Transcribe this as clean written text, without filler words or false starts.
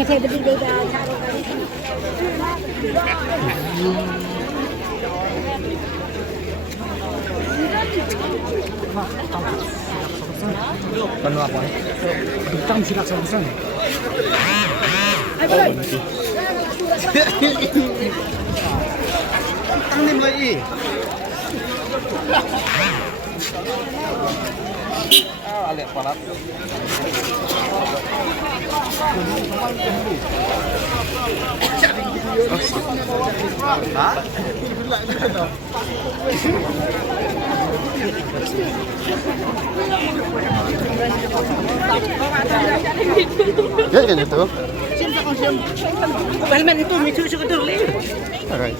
Kasi berbeda cara kali. Ano ako? Bintang sila sa usan. Ang nimlay alek palat. Ya kan itu. Balman itu micu sekedar le. Alright.